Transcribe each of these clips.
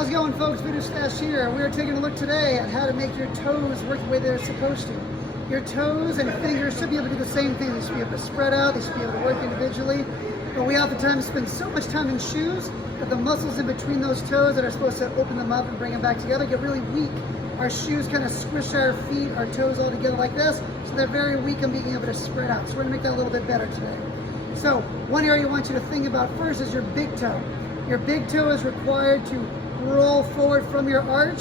How's it going, folks? Voodoo Stache here. We are taking a look today at how to make your toes work the way they're supposed to. Your toes and fingers should be able to do the same thing. They should be able to spread out. They should be able to work individually. But we oftentimes spend so much time in shoes that the muscles in between those toes that are supposed to open them up and bring them back together get really weak. Our shoes kind of squish our feet, our toes all together like this, so they're very weak in being able to spread out. So we're going to make that a little bit better today. So one area I want you to think about first is your big toe. Your big toe is required to roll forward from your arch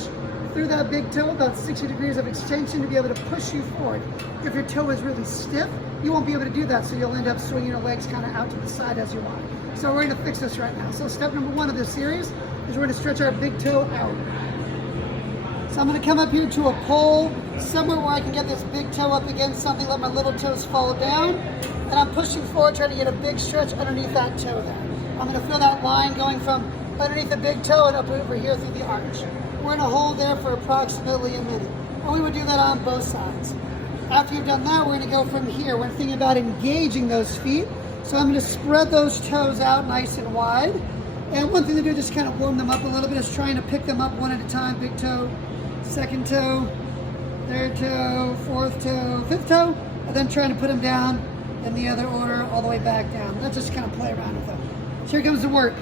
through that big toe, about 60 degrees of extension to be able to push you forward. If your toe is really stiff, you won't be able to do that, so you'll end up swinging your legs kind of out to the side as you walk. So we're going to fix this right now. So step number one of this series is we're going to stretch our big toe out. So I'm going to come up here to a pole, somewhere where I can get this big toe up against something, let my little toes fall down, and I'm pushing forward, trying to get a big stretch underneath that toe there. I'm going to feel that line going from underneath the big toe and up over here through the arch. We're going to hold there for approximately a minute. And we would do that on both sides. After you've done that, we're going to go from here. We're thinking about engaging those feet. So I'm going to spread those toes out nice and wide. And one thing to do, just kind of warm them up a little bit, is trying to pick them up one at a time. Big toe, second toe, third toe, fourth toe, fifth toe, and then trying to put them down in the other order all the way back down. Let's just kind of play around with them. So here comes the work.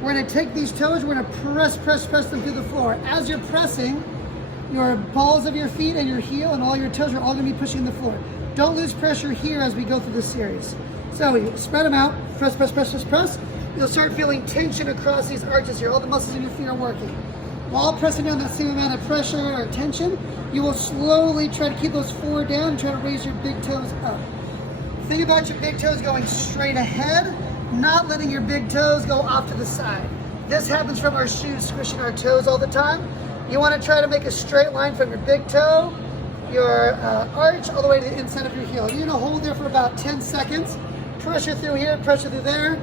We're going to take these toes, we're going to press them through the floor. As you're pressing, your balls of your feet and your heel and all your toes are all going to be pushing the floor. Don't lose pressure here as we go through this series. So we spread them out, press, press, press, press, press. You'll start feeling tension across these arches here. All the muscles in your feet are working. While pressing down that same amount of pressure or tension, you will slowly try to keep those four down and try to raise your big toes up. Think about your big toes going straight ahead, not letting your big toes go off to the side. This happens from our shoes squishing our toes all the time. You want to try to make a straight line from your big toe, your arch, all the way to the inside of your heel. You're going to hold there for about 10 seconds. Pressure through here, pressure through there.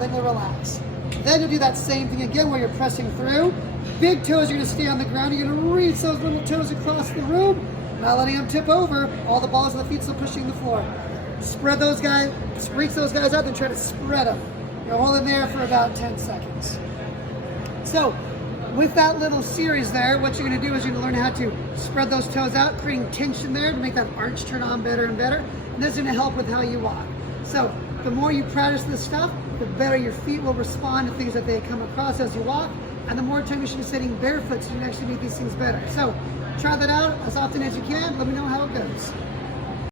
Then you'll relax. Then you'll do that same thing again where you're pressing through. Big toes are going to stay on the ground. You're going to reach those little toes across the room, not letting them tip over. All the balls of the feet still pushing the floor. Spread those guys, reach those guys out, and try to spread them. You're holding there for about 10 seconds. So, with that little series there, what you're going to do is you're going to learn how to spread those toes out, creating tension there to make that arch turn on better and better. And this is going to help with how you walk. So, the more you practice this stuff, the better your feet will respond to things that they come across as you walk, and the more time you should be sitting barefoot so you can actually make these things better. So, try that out as often as you can. Let me know how it goes.